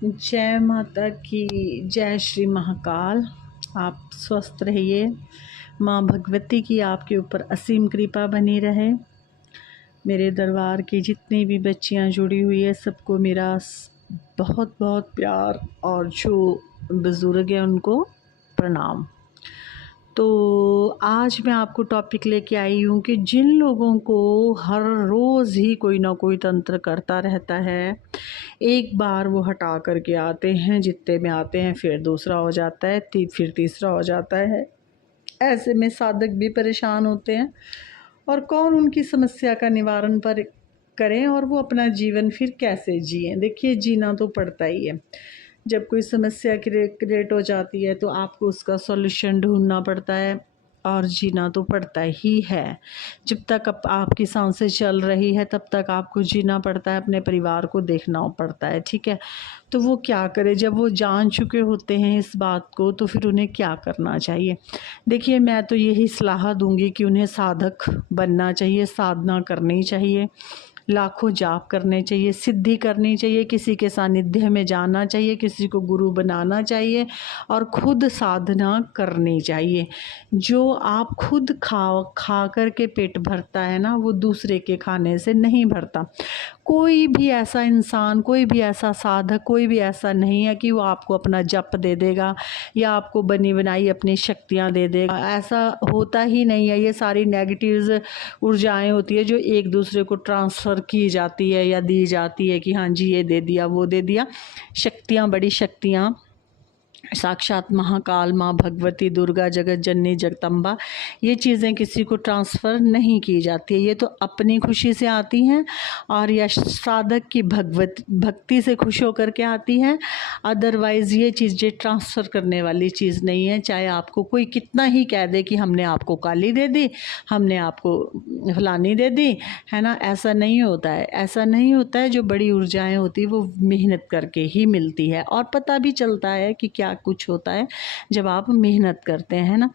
जय माता की, जय श्री महाकाल। आप स्वस्थ रहिए। माँ भगवती की आपके ऊपर असीम कृपा बनी रहे। मेरे दरबार की जितनी भी बच्चियाँ जुड़ी हुई है सबको मेरा बहुत बहुत प्यार, और जो बुज़ुर्ग हैं उनको प्रणाम। तो आज मैं आपको टॉपिक लेके आई हूँ कि जिन लोगों को हर रोज़ ही कोई ना कोई तंत्र करता रहता है, एक बार वो हटा करके आते हैं, जितने में आते हैं फिर दूसरा हो जाता है, फिर तीसरा हो जाता है। ऐसे में साधक भी परेशान होते हैं, और कौन उनकी समस्या का निवारण पर करें और वो अपना जीवन फिर कैसे जिएं। देखिए, जीना तो पड़ता ही है। जब कोई समस्या क्रिएट हो जाती है तो आपको उसका सॉल्यूशन ढूंढना पड़ता है, और जीना तो पड़ता ही है। जब तक आपकी सांसें चल रही है तब तक आपको जीना पड़ता है, अपने परिवार को देखना पड़ता है, ठीक है। तो वो क्या करे, जब वो जान चुके होते हैं इस बात को तो फिर उन्हें क्या करना चाहिए। देखिए, मैं तो यही सलाह दूंगी कि उन्हें साधक बनना चाहिए, साधना करनी चाहिए, लाखों जाप करने चाहिए, सिद्धि करनी चाहिए, किसी के सानिध्य में जाना चाहिए, किसी को गुरु बनाना चाहिए और खुद साधना करनी चाहिए। जो आप खुद खा कर के पेट भरता है ना, वो दूसरे के खाने से नहीं भरता। कोई भी ऐसा इंसान, कोई भी ऐसा साधक, कोई भी ऐसा नहीं है कि वो आपको अपना जप दे देगा या आपको बनी बनाई अपनी शक्तियाँ दे देगा। ऐसा होता ही नहीं है। ये सारी नेगेटिव्स ऊर्जाएं होती है जो एक दूसरे को ट्रांसफ़र की जाती है या दी जाती है कि हाँ जी ये दे दिया, वो दे दिया। शक्तियाँ, बड़ी शक्तियाँ, साक्षात महाकाल, माँ भगवती, दुर्गा, जगत जननी, जगदम्बा, ये चीज़ें किसी को ट्रांसफ़र नहीं की जाती है। ये तो अपनी खुशी से आती हैं और या साधक की भक्ति से खुश होकर के आती हैं। अदरवाइज़ ये चीज़ें ट्रांसफ़र करने वाली चीज़ नहीं है। चाहे आपको कोई कितना ही कह दे कि हमने आपको काली दे दी, हमने आपको फलानी दे दी, है ना, ऐसा नहीं होता है। ऐसा नहीं होता है। जो बड़ी ऊर्जाएं होती है वो मेहनत करके ही मिलती है, और पता भी चलता है कि क्या कुछ होता है जब आप मेहनत करते हैं ना।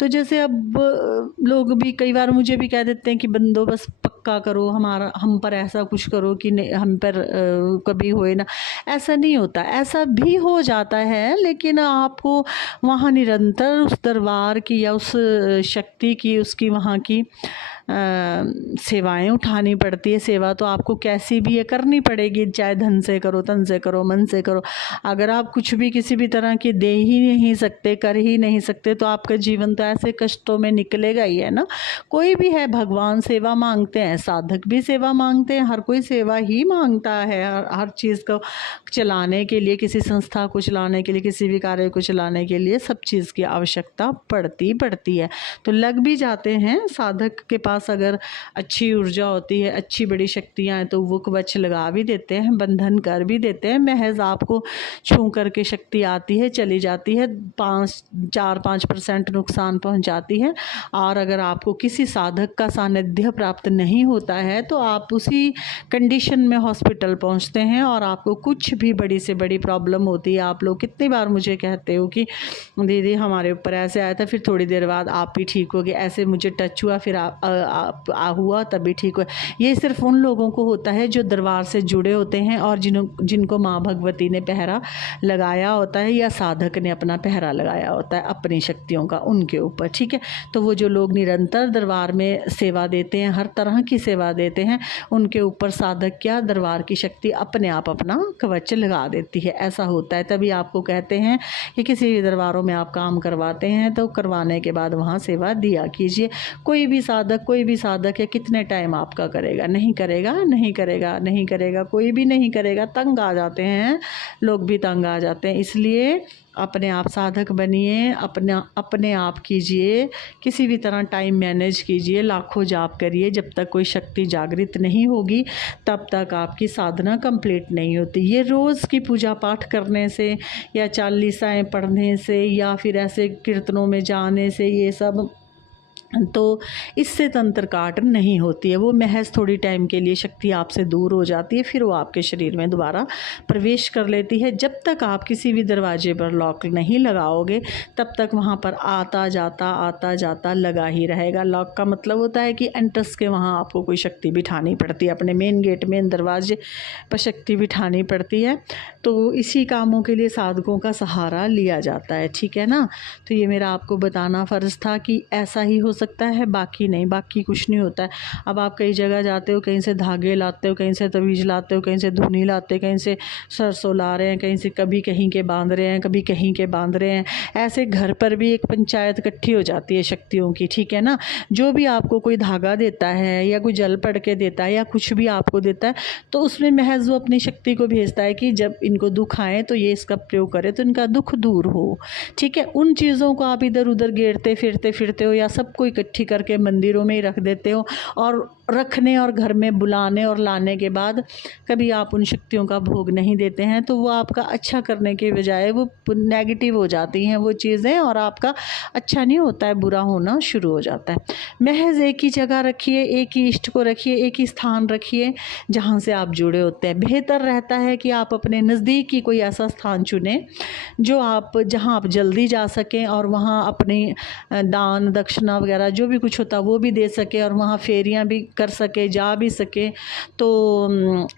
तो जैसे अब लोग भी कई बार मुझे भी कह देते हैं कि बंदोबस्त पक्का करो, हमारा हम पर ऐसा कुछ करो कि हम पर कभी होए ना। ऐसा नहीं होता, ऐसा भी हो जाता है, लेकिन आपको वहाँ निरंतर उस दरबार की या उस शक्ति की, उसकी वहाँ की सेवाएं उठानी पड़ती है। सेवा तो आपको कैसी भी है करनी पड़ेगी, चाहे धन से करो, तन से करो, मन से करो। अगर आप कुछ भी किसी भी तरह की दे ही नहीं सकते, कर ही नहीं सकते, तो आपका जीवन तो ऐसे कष्टों में निकलेगा ही, है ना। कोई भी है, भगवान सेवा मांगते हैं, साधक भी सेवा मांगते हैं, हर कोई सेवा ही मांगता है। हर चीज़ को चलाने के लिए, किसी संस्था को चलाने के लिए, किसी भी कार्य को चलाने के लिए सब चीज़ की आवश्यकता पड़ती है। तो लग भी जाते हैं। साधक के पास अगर अच्छी ऊर्जा होती है, अच्छी बड़ी शक्तियाँ हैं, तो वो कवच लगा भी देते हैं, बंधन कर भी देते हैं। महज आपको छू करके शक्ति आती है, चली जाती है, 4-5% नुकसान पहुंचाती है। और अगर आपको किसी साधक का सानिध्य प्राप्त नहीं होता है तो आप उसी कंडीशन में हॉस्पिटल पहुंचते हैं, और आपको कुछ भी बड़ी से बड़ी प्रॉब्लम होती है। आप लोग कितनी बार मुझे कहते हो कि दीदी हमारे ऊपर ऐसे आया था, फिर थोड़ी देर बाद आप भी ठीक हो गए, ऐसे मुझे टच हुआ, फिर आप हुआ तभी ठीक हुआ। ये सिर्फ उन लोगों को होता है जो दरबार से जुड़े होते हैं और जिनको माँ भगवती ने पहरा लगाया होता है, या साधक ने अपना पहरा लगाया होता है अपनी शक्तियों का उनके ऊपर, ठीक है। तो वो जो लोग निरंतर दरबार में सेवा देते हैं, हर तरह की सेवा देते हैं, उनके ऊपर साधक क्या, दरबार की शक्ति अपने आप अपना कवच लगा देती है। ऐसा होता है। तभी आपको कहते हैं कि किसी भी दरबारों में आप काम करवाते हैं तो करवाने के बाद वहाँ सेवा दिया कीजिए। कोई भी साधक है, कितने टाइम आपका करेगा, नहीं करेगा, नहीं करेगा, नहीं करेगा, कोई भी नहीं करेगा। तंग आ जाते हैं लोग, भी तंग आ जाते हैं। इसलिए अपने आप साधक बनिए, अपने आप कीजिए, किसी भी तरह टाइम मैनेज कीजिए, लाखों जाप करिए। जब तक कोई शक्ति जागृत नहीं होगी तब तक आपकी साधना कंप्लीट नहीं होती। ये रोज़ की पूजा पाठ करने से या चालीसाएँ पढ़ने से या फिर ऐसे कीर्तनों में जाने से ये सब तो इससे तंत्र काट नहीं होती है, वो महज थोड़ी टाइम के लिए शक्ति आपसे दूर हो जाती है, फिर वो आपके शरीर में दोबारा प्रवेश कर लेती है। जब तक आप किसी भी दरवाजे पर लॉक नहीं लगाओगे तब तक वहाँ पर आता जाता लगा ही रहेगा। लॉक का मतलब होता है कि एंट्रेंस के वहाँ आपको कोई शक्ति बिठानी पड़ती है, अपने मेन गेट मेन दरवाजे पर शक्ति बिठानी पड़ती है। तो इसी कामों के लिए साधकों का सहारा लिया जाता है, ठीक है ना। तो ये मेरा आपको बताना फ़र्ज़ था कि ऐसा ही हो सकता है, बाकी नहीं, बाकी कुछ नहीं होता है। अब आप कई जगह जाते हो, कहीं से धागे लाते हो, कहीं से तवीज़ लाते हो, कहीं से धुनी लाते हो, कहीं से सरसों ला रहे हैं, कहीं से कभी कहीं के बांध रहे हैं, कभी कहीं के बांध रहे हैं। ऐसे घर पर भी एक पंचायत इकट्ठी हो जाती है शक्तियों की, ठीक है ना। जो भी आपको कोई धागा देता है या कोई जल पढ़ के देता है या कुछ भी आपको देता है, तो उसमें महज वो अपनी शक्ति को भेजता है कि जब इनको दुख आए तो ये इसका प्रयोग करे तो इनका दुख दूर हो, ठीक है। उन चीज़ों को आप इधर उधर गेरते फिरते हो या सबको इकट्ठी करके मंदिरों में ही रख देते हो, और रखने और घर में बुलाने और लाने के बाद कभी आप उन शक्तियों का भोग नहीं देते हैं, तो वो आपका अच्छा करने के बजाय वो नेगेटिव हो जाती हैं वो चीज़ें, और आपका अच्छा नहीं होता है, बुरा होना शुरू हो जाता है। महज एक ही जगह रखिए, एक ही इष्ट को रखिए, एक ही स्थान रखिए जहाँ से आप जुड़े होते हैं। बेहतर रहता है कि आप अपने नज़दीक की कोई ऐसा स्थान चुनें जो आप जहाँ आप जल्दी जा सकें और वहाँ अपनी दान दक्षिणा वगैरह जो भी कुछ होता है वो भी दे सके, और वहाँ फेरियाँ भी कर सके, जा भी सके। तो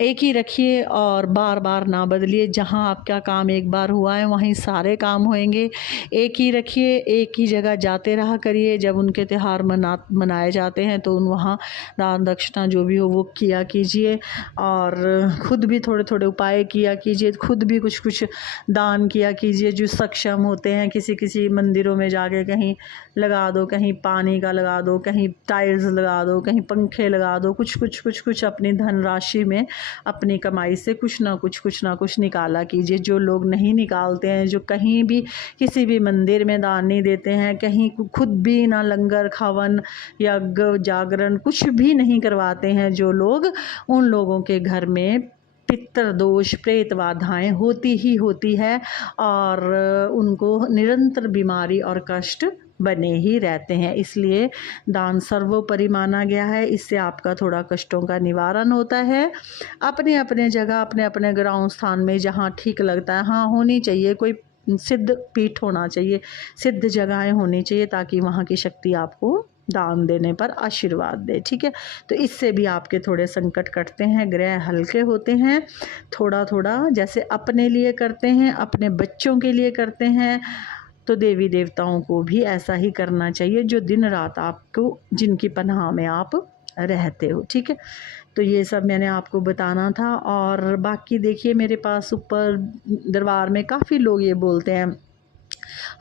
एक ही रखिए और बार बार ना बदलिए। जहाँ आपका काम एक बार हुआ है वहीं सारे काम होंगे। एक ही रखिए, एक ही जगह जाते रहा करिए। जब उनके त्यौहार मनाए जाते हैं तो उन वहाँ दान दक्षिणा जो भी हो वो किया कीजिए, और खुद भी थोड़े थोड़े उपाय किया कीजिए, खुद भी कुछ कुछ दान किया कीजिए। जो सक्षम होते हैं किसी किसी मंदिरों में जाके कहीं लगा दो, कहीं पानी का लगा दो, कहीं टाइल्स लगा दो, कहीं पंखे लगा दो, कुछ अपनी धनराशि में अपनी कमाई से कुछ ना कुछ निकाला कीजिए। जो लोग नहीं निकालते हैं, जो कहीं भी किसी भी मंदिर में दान नहीं देते हैं, कहीं खुद भी ना लंगर खावन यज्ञ जागरण कुछ भी नहीं करवाते हैं जो लोग, उन लोगों के घर में पितृ दोष प्रेत बाधाएं होती ही होती है, और उनको निरंतर बीमारी और कष्ट बने ही रहते हैं। इसलिए दान सर्वोपरि माना गया है। इससे आपका थोड़ा कष्टों का निवारण होता है। अपने अपने जगह अपने अपने ग्राउंड स्थान में जहाँ ठीक लगता है, हाँ होनी चाहिए, कोई सिद्ध पीठ होना चाहिए, सिद्ध जगहें होनी चाहिए, ताकि वहाँ की शक्ति आपको दान देने पर आशीर्वाद दे, ठीक है। तो इससे भी आपके थोड़े संकट कटते हैं, ग्रह हल्के होते हैं। थोड़ा थोड़ा जैसे अपने लिए करते हैं, अपने बच्चों के लिए करते हैं, तो देवी देवताओं को भी ऐसा ही करना चाहिए, जो दिन रात आपको जिनकी पनाह में आप रहते हो, ठीक है। तो ये सब मैंने आपको बताना था। और बाकी देखिए मेरे पास ऊपर दरबार में काफ़ी लोग ये बोलते हैं,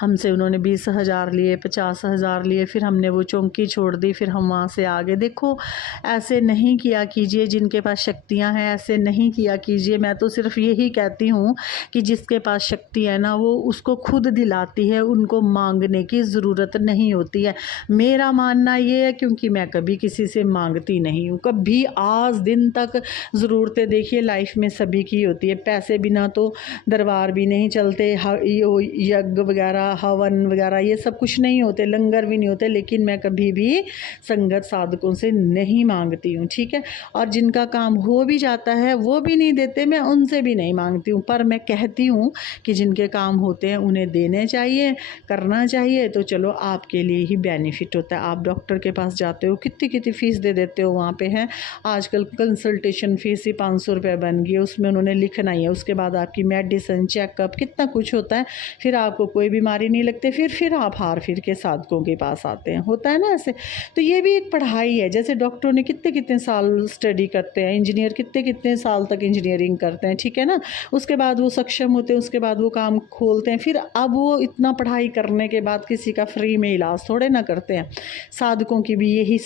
हमसे उन्होंने 20,000 लिए, 50,000 लिए, फिर हमने वो चौंकी छोड़ दी, फिर हम वहाँ से आगे। देखो ऐसे नहीं किया कीजिए, जिनके पास शक्तियाँ हैं ऐसे नहीं किया कीजिए। मैं तो सिर्फ यही कहती हूँ कि जिसके पास शक्ति है ना वो उसको खुद दिलाती है, उनको मांगने की ज़रूरत नहीं होती है। मेरा मानना ये है, क्योंकि मैं कभी किसी से मांगती नहीं हूँ, कभी आज दिन तक। ज़रूरतें देखिए लाइफ में सभी की होती है, पैसे बिना तो दरबार भी नहीं चलते, यज्ञ वगैरह हवन वगैरह ये सब कुछ नहीं होते, लंगर भी नहीं होते, लेकिन मैं कभी भी संगत साधकों से नहीं मांगती हूँ, ठीक है। और जिनका काम हो भी जाता है वो भी नहीं देते, मैं उनसे भी नहीं मांगती हूँ। पर मैं कहती हूँ कि जिनके काम होते हैं उन्हें देने चाहिए, करना चाहिए, तो चलो आपके लिए ही बेनिफिट होता है। आप डॉक्टर के पास जाते हो, कितनी फ़ीस दे देते हो वहाँ पे है। आजकल कंसल्टेशन फ़ीस ही 500 रुपये बन गई है, उसमें उन्होंने लिखना ही है, उसके बाद आपकी मेडिसिन चेकअप कितना कुछ होता है, फिर आपको कोई बीमारी नहीं लगती, फिर आप हार फिर के साधकों के पास आते हैं, होता है ना ऐसे। तो ये भी एक पढ़ाई है, जैसे डॉक्टरों ने कितने साल स्टडी करते हैं, इंजीनियर कितने साल तक इंजीनियरिंग करते हैं, ठीक है ना। उसके बाद वो सक्षम होते हैं, उसके बाद वो काम खोलते हैं, फिर अब वो इतना पढ़ाई करने के बाद किसी का फ्री में इलाज थोड़े ना करते हैं। साधकों की भी यही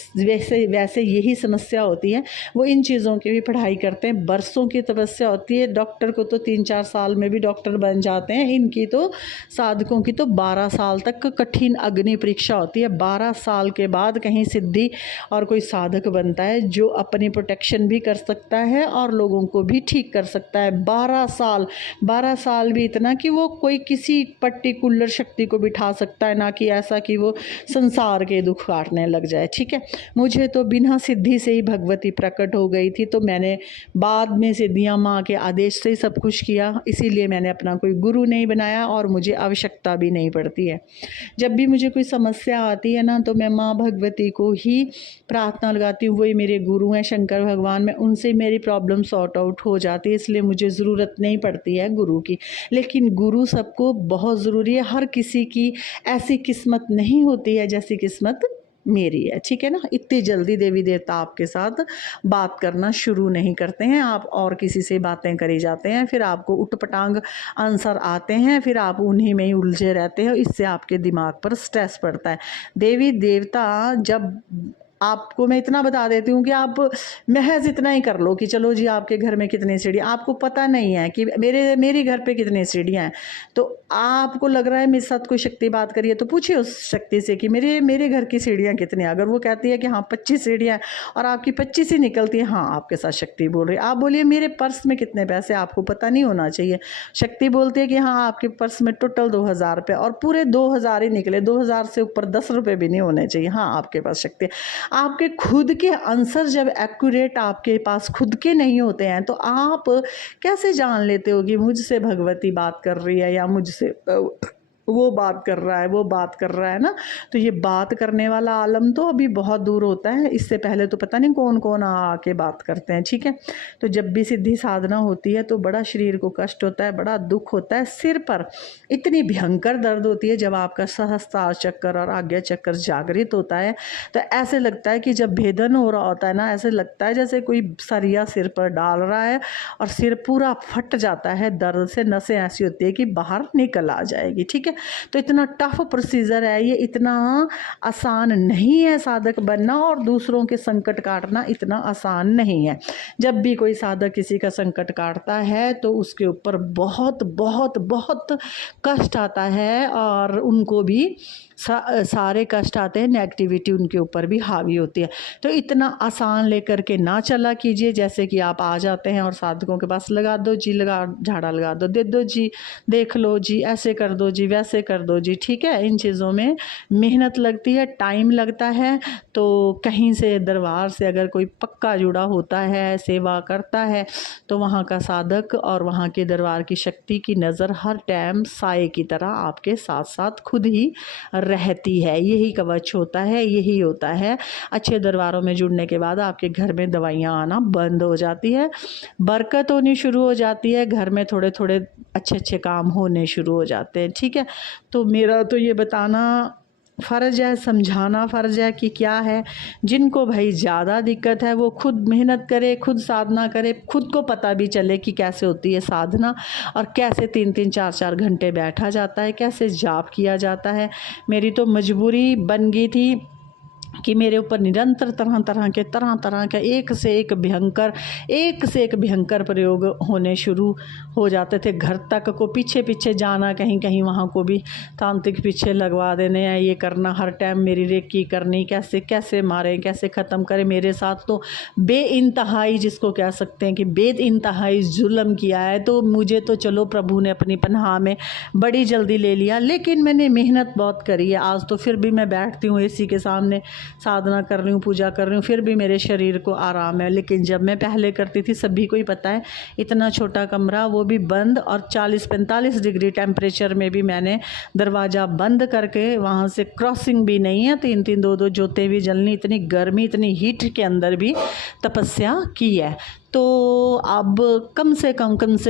वैसे यही समस्या होती है, वो इन चीज़ों की भी पढ़ाई करते हैं, बरसों की तपस्या होती है। डॉक्टर को तो 3-4 साल में भी डॉक्टर बन जाते हैं, इनकी तो साधक साधकों की तो 12 साल तक कठिन अग्नि परीक्षा होती है। 12 साल के बाद कहीं सिद्धि और कोई साधक बनता है जो अपनी प्रोटेक्शन भी कर सकता है और लोगों को भी ठीक कर सकता है। 12 साल भी इतना कि वो कोई किसी पर्टिकुलर शक्ति को बिठा सकता है, ना कि ऐसा कि वो संसार के दुख काटने लग जाए। ठीक है, मुझे तो बिना सिद्धि से ही भगवती प्रकट हो गई थी, तो मैंने बाद में सिद्धियाँ माँ के आदेश से ही सब कुछ किया, इसीलिए मैंने अपना कोई गुरु नहीं बनाया और मुझे आवश्यकता भी नहीं पड़ती है। जब भी मुझे कोई समस्या आती है ना, तो मैं माँ भगवती को ही प्रार्थना लगाती हूँ। वही मेरे गुरु हैं, शंकर भगवान, मैं उनसे मेरी प्रॉब्लम सॉर्ट आउट हो जाती है, इसलिए मुझे ज़रूरत नहीं पड़ती है गुरु की। लेकिन गुरु सबको बहुत ज़रूरी है। हर किसी की ऐसी किस्मत नहीं होती है जैसी किस्मत मेरी है। ठीक है ना, इतनी जल्दी देवी देवता आपके साथ बात करना शुरू नहीं करते हैं। आप और किसी से बातें करी जाते हैं, फिर आपको उटपटांग आंसर आते हैं, फिर आप उन्हीं में ही उलझे रहते हैं। इससे आपके दिमाग पर स्ट्रेस पड़ता है। देवी देवता जब आपको, मैं इतना बता देती हूँ कि आप महज इतना ही कर लो कि चलो जी आपके घर में कितनी सीढ़ियाँ, आपको पता नहीं है कि मेरे घर पे कितनी सीढ़ियाँ हैं। तो आपको लग रहा है मेरे साथ कोई शक्ति बात करिए, तो पूछिए उस शक्ति से कि मेरे घर की सीढ़ियाँ कितनी हैं। अगर वो कहती है कि हाँ 25 सीढ़ियाँ और आपकी 25 ही निकलती है, हाँ आपके साथ शक्ति बोल रही है। आप बोलिए मेरे पर्स में कितने पैसे, आपको पता नहीं होना चाहिए। शक्ति बोलती है कि हाँ आपके पर्स में टोटल 2000 रुपये और पूरे 2000 ही निकले, 2000 से ऊपर 10 रुपये भी नहीं होने चाहिए, हाँ आपके पास शक्ति है। आपके खुद के आंसर जब एक्यूरेट आपके पास खुद के नहीं होते हैं, तो आप कैसे जान लेते हो कि मुझसे भगवती बात कर रही है या मुझसे वो बात कर रहा है ना। तो ये बात करने वाला आलम तो अभी बहुत दूर होता है, इससे पहले तो पता नहीं कौन कौन आके बात करते हैं। ठीक है, तो जब भी सिद्धि साधना होती है तो बड़ा शरीर को कष्ट होता है, बड़ा दुख होता है, सिर पर इतनी भयंकर दर्द होती है। जब आपका सहस्त्रार चक्कर और आज्ञा चक्कर जागृत होता है तो ऐसे लगता है कि जब भेदन हो रहा होता है ना, ऐसे लगता है जैसे कोई सरिया सिर पर डाल रहा है और सिर पूरा फट जाता है दर्द से। नसें ऐसी होती है कि बाहर निकल आ जाएगी। ठीक है, तो इतना टफ प्रोसीजर है ये, इतना आसान नहीं है साधक बनना, और दूसरों के संकट काटना इतना आसान नहीं है। जब भी कोई साधक किसी का संकट काटता है तो उसके ऊपर बहुत बहुत बहुत कष्ट आता है, और उनको भी सारे कष्ट आते हैं, नेगेटिविटी उनके ऊपर भी हावी होती है। तो इतना आसान लेकर के ना चला कीजिए जैसे कि आप आ जाते हैं और साधकों के पास लगा दो जी, झाड़ा लगा दो, दे दो जी, देख लो जी, ऐसे कर दो जी, वैसे कर दो जी। ठीक है, इन चीज़ों में मेहनत लगती है, टाइम लगता है। तो कहीं से दरबार से अगर कोई पक्का जुड़ा होता है, सेवा करता है, तो वहाँ का साधक और वहाँ के दरबार की शक्ति की नज़र हर टाइम साए की तरह आपके साथ साथ खुद ही रहती है। यही कवच होता है, यही होता है। अच्छे दरबारों में जुड़ने के बाद आपके घर में दवाइयाँ आना बंद हो जाती है, बरकत होनी शुरू हो जाती है, घर में थोड़े थोड़े अच्छे अच्छे काम होने शुरू हो जाते हैं। ठीक है, तो मेरा तो ये बताना फ़र्ज़ है, समझाना फ़र्ज़ है कि क्या है। जिनको भाई ज़्यादा दिक्कत है वो खुद मेहनत करे, खुद साधना करे, खुद को पता भी चले कि कैसे होती है साधना और कैसे 3-3 4-4 घंटे बैठा जाता है, कैसे जाप किया जाता है। मेरी तो मजबूरी बन गई थी कि मेरे ऊपर निरंतर तरह तरह के एक से एक भयंकर प्रयोग होने शुरू हो जाते थे। घर तक को पीछे जाना, कहीं कहीं वहाँ को भी तांत्रिक पीछे लगवा देने हैं, ये करना, हर टाइम मेरी रेकी करनी, कैसे कैसे मारें, कैसे ख़त्म करें। मेरे साथ तो बेइंतहाई, जिसको कह सकते हैं कि बेइंतहाई जुल्म किया है। तो मुझे तो चलो प्रभु ने अपनी पनाह में बड़ी जल्दी ले लिया, लेकिन मैंने मेहनत बहुत करी है। आज तो फिर भी मैं बैठती हूँ एसी के सामने, साधना कर रही हूँ, पूजा कर रही हूँ, फिर भी मेरे शरीर को आराम है। लेकिन जब मैं पहले करती थी, सभी को ही पता है, इतना छोटा कमरा, वो भी बंद, और 40-45 डिग्री टेम्परेचर में भी मैंने दरवाज़ा बंद करके, वहाँ से क्रॉसिंग भी नहीं है, 3-3 2-2 जोतें भी जलनी, इतनी गर्मी, इतनी हीट के अंदर भी तपस्या की है। तो अब कम से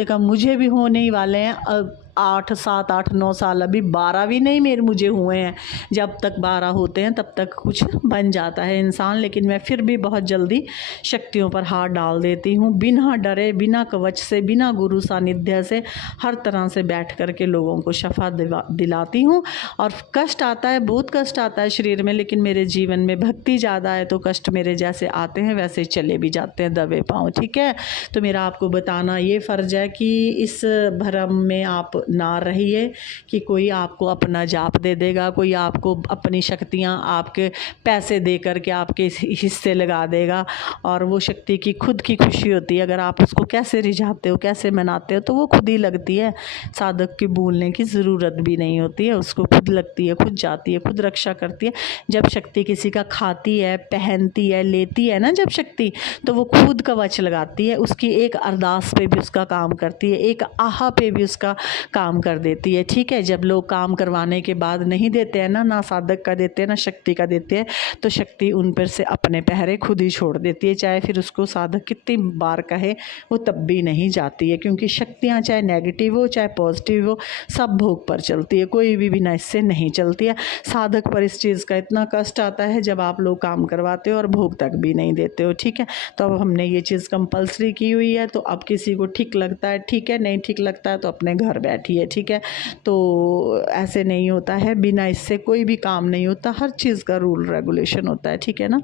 कम मुझे भी होने ही वाले हैं 8-7-8-9 साल, अभी 12 भी नहीं मुझे हुए हैं। जब तक 12 होते हैं तब तक कुछ बन जाता है इंसान, लेकिन मैं फिर भी बहुत जल्दी शक्तियों पर हाथ डाल देती हूँ, बिना डरे, बिना कवच से, बिना गुरु सानिध्य से, हर तरह से बैठ कर के लोगों को शफा दिलाती हूँ। और कष्ट आता है, बहुत कष्ट आता है शरीर में, लेकिन मेरे जीवन में भक्ति ज़्यादा है तो कष्ट मेरे जैसे आते हैं वैसे चले भी जाते हैं दबे पाँव। ठीक है, तो मेरा आपको बताना ये फ़र्ज़ है कि इस भरम में आप ना रहिए कि कोई आपको अपना जाप दे देगा, कोई आपको अपनी शक्तियाँ आपके पैसे दे करके आपके हिस्से लगा देगा, और वो शक्ति की खुद की खुशी होती है। अगर आप उसको कैसे रिझाते हो, कैसे मनाते हो, तो वो खुद ही लगती है। साधक की बोलने की ज़रूरत भी नहीं होती है, उसको खुद लगती है, खुद जाती है, खुद रक्षा करती है। जब शक्ति किसी का खाती है, पहनती है, लेती है ना जब शक्ति, तो वो खुद कवच लगाती है। उसकी एक अरदास पे भी उसका काम करती है, एक आहा पे भी उसका काम कर देती है। ठीक है, जब लोग काम करवाने के बाद नहीं देते हैं ना साधक का देते हैं ना शक्ति का देते हैं, तो शक्ति उन पर से अपने पहरे खुद ही छोड़ देती है। चाहे फिर उसको साधक कितनी बार कहे, वो तब भी नहीं जाती है, क्योंकि शक्तियाँ चाहे नेगेटिव हो चाहे पॉजिटिव हो, सब भोग पर चलती है, कोई भी बिना इससे नहीं चलती है। साधक पर इस चीज़ का इतना कष्ट आता है जब आप लोग काम करवाते हो और भोग तक भी नहीं देते हो। ठीक है, तो अब हमने ये चीज़ कंपलसरी की हुई है, तो अब किसी को ठीक लगता है ठीक है, नहीं ठीक लगता है तो अपने घर बैठिए। ठीक है, तो ऐसे नहीं होता है, बिना इससे कोई भी काम नहीं होता, हर चीज़ का रूल रेगुलेशन होता है। ठीक है ना,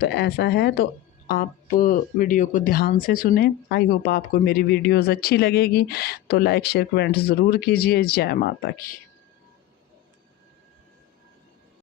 तो ऐसा है। तो आप वीडियो को ध्यान से सुने। आई होप आपको मेरी वीडियोज़ अच्छी लगेगी, तो लाइक शेयर कमेंट ज़रूर कीजिए। जय माता की।